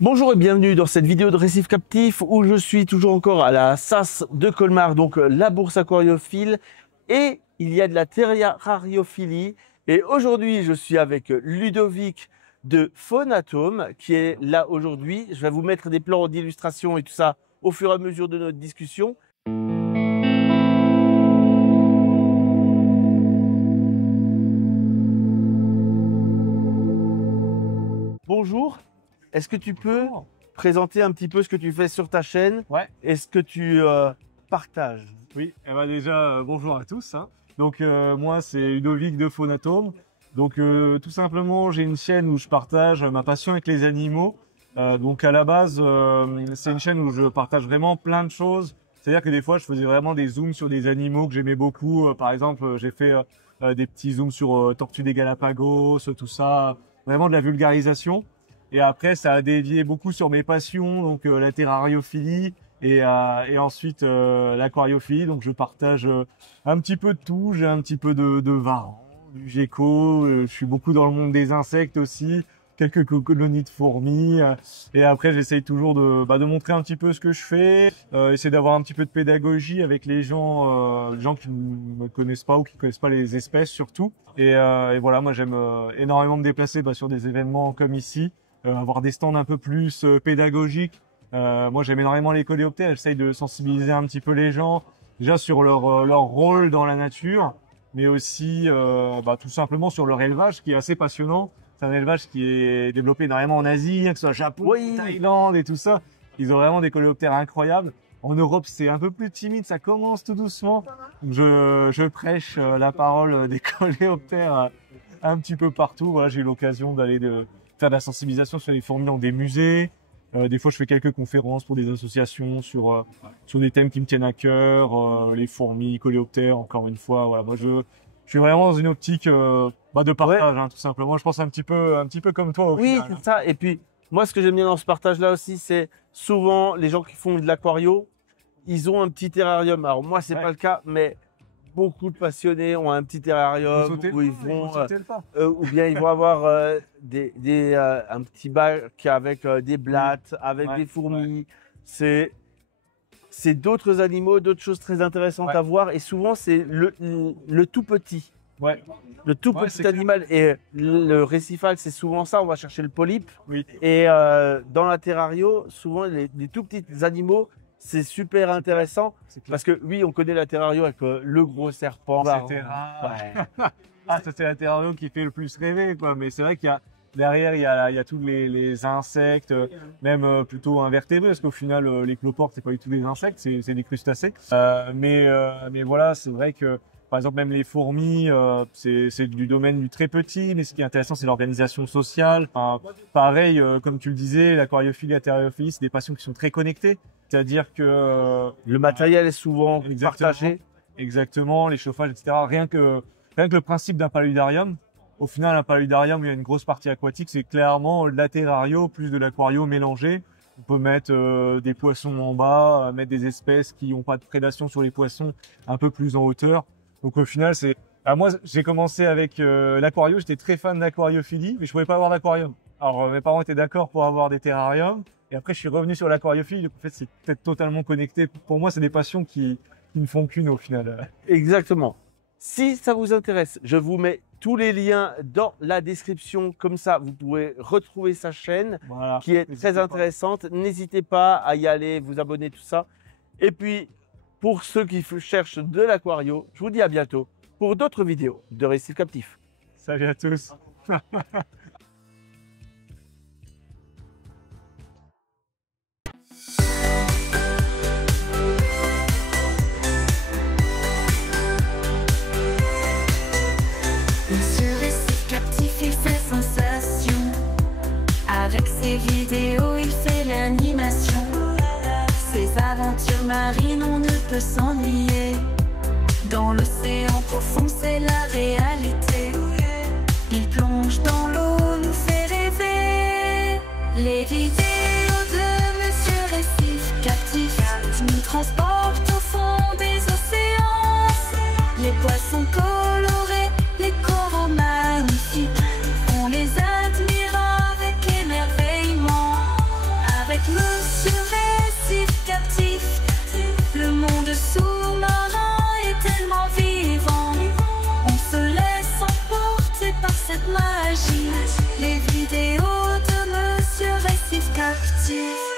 Bonjour et bienvenue dans cette vidéo de Récif Captif où je suis toujours encore à la SAS de Colmar, donc la bourse aquariophile, et il y a de la terrariophilie. Et aujourd'hui, je suis avec Ludovic de Faunatome qui est là aujourd'hui. Je vais vous mettre des plans d'illustration et tout ça au fur et à mesure de notre discussion. Bonjour. Est-ce que tu peux présenter un petit peu ce que tu fais sur ta chaîne et ce que tu partages? Oui, déjà, bonjour à tous. Donc, moi, c'est Ludovic de Faunatome. Donc, tout simplement, j'ai une chaîne où je partage ma passion avec les animaux. Donc, à la base, c'est une chaîne où je partage vraiment plein de choses. C'est-à-dire que des fois, je faisais vraiment des zooms sur des animaux que j'aimais beaucoup. Par exemple, j'ai fait des petits zooms sur Tortues des Galapagos, tout ça. Vraiment de la vulgarisation. Et après, ça a dévié beaucoup sur mes passions, donc la terrariophilie et ensuite l'aquariophilie. Donc je partage un petit peu de tout. J'ai un petit peu de varans, du gecko. Je suis beaucoup dans le monde des insectes aussi, quelques colonies de fourmis. Et après, j'essaye toujours de montrer un petit peu ce que je fais, essayer d'avoir un petit peu de pédagogie avec les gens qui ne me connaissent pas ou qui connaissent pas les espèces surtout. Et voilà, moi j'aime énormément me déplacer sur des événements comme ici. Avoir des stands un peu plus pédagogiques. Moi, j'aime énormément les coléoptères. J'essaye de sensibiliser un petit peu les gens, déjà sur leur rôle dans la nature, mais aussi tout simplement sur leur élevage, qui est assez passionnant. C'est un élevage qui est développé énormément en Asie, que ce soit Japon, Thaïlande et tout ça. Ils ont vraiment des coléoptères incroyables. En Europe, c'est un peu plus timide, ça commence tout doucement. Je prêche la parole des coléoptères un petit peu partout. Voilà, j'ai eu l'occasion d'aller faire de la sensibilisation sur les fourmis dans des musées. Des fois, je fais quelques conférences pour des associations sur des thèmes qui me tiennent à cœur, les fourmis, coléoptères, encore une fois. Voilà, moi, je suis vraiment dans une optique de partage, tout simplement. Je pense un petit peu comme toi au final. Oui, c'est ça. Et puis, moi, ce que j'aime bien dans ce partage-là aussi, c'est souvent les gens qui font de l'aquario, ils ont un petit terrarium. Alors, moi, c'est pas le cas, mais beaucoup de passionnés ont un petit terrarium où ils vont, ou bien ils vont avoir un petit bac avec des blattes, avec des fourmis. C'est d'autres animaux, d'autres choses très intéressantes à voir. Et souvent, c'est le tout petit. Le tout petit animal. Et le récifal, c'est souvent ça. On va chercher le polype. Et dans la terrario, souvent, les tout petits animaux, c'est super intéressant parce que oui, on connaît la terrario avec le gros serpent. Etc. Ça c'est la terrario qui fait le plus rêver, quoi. Mais c'est vrai qu'il y a derrière, il y a tous les insectes, même plutôt invertébrés, parce qu'au final, les cloportes, c'est pas du tout des insectes, c'est des crustacés. Mais voilà, c'est vrai que par exemple, même les fourmis, c'est du domaine du très petit, mais ce qui est intéressant, c'est l'organisation sociale. Pareil, comme tu le disais, l'aquariophilie, la terrariophilie, c'est des passions qui sont très connectées. C'est-à-dire que le matériel est souvent partagé. Exactement, les chauffages, etc. Rien que le principe d'un paludarium, au final, un paludarium, il y a une grosse partie aquatique, c'est clairement de la terrario plus de l'aquario mélangé. On peut mettre des poissons en bas, mettre des espèces qui n'ont pas de prédation sur les poissons un peu plus en hauteur. Donc au final, moi, j'ai commencé avec l'aquario, j'étais très fan d'aquariophilie, mais je pouvais pas avoir d'aquarium. Alors mes parents étaient d'accord pour avoir des terrariums. Et après, je suis revenu sur l'aquariophilie. En fait, c'est peut-être totalement connecté. Pour moi, c'est des passions qui ne font qu'une au final. Exactement. Si ça vous intéresse, je vous mets tous les liens dans la description. Comme ça, vous pouvez retrouver sa chaîne qui est très intéressante. N'hésitez pas à y aller, vous abonner, tout ça. Et puis, pour ceux qui cherchent de l'aquario, je vous dis à bientôt pour d'autres vidéos de Récif Captif. Salut à tous. Avec ses vidéos, il fait l'animation. Ses aventures marines, on ne peut s'ennuyer. Dans l'océan profond, c'est la réalité. Il plonge dans l'eau, nous fait rêver. Les vidéos de Monsieur Récif Captif nous transportent au fond des océans. Les poissons colorés, les coraux magnifiques, on les admire avec émerveillement. cette magie. Les vidéos de Monsieur Récif captivent.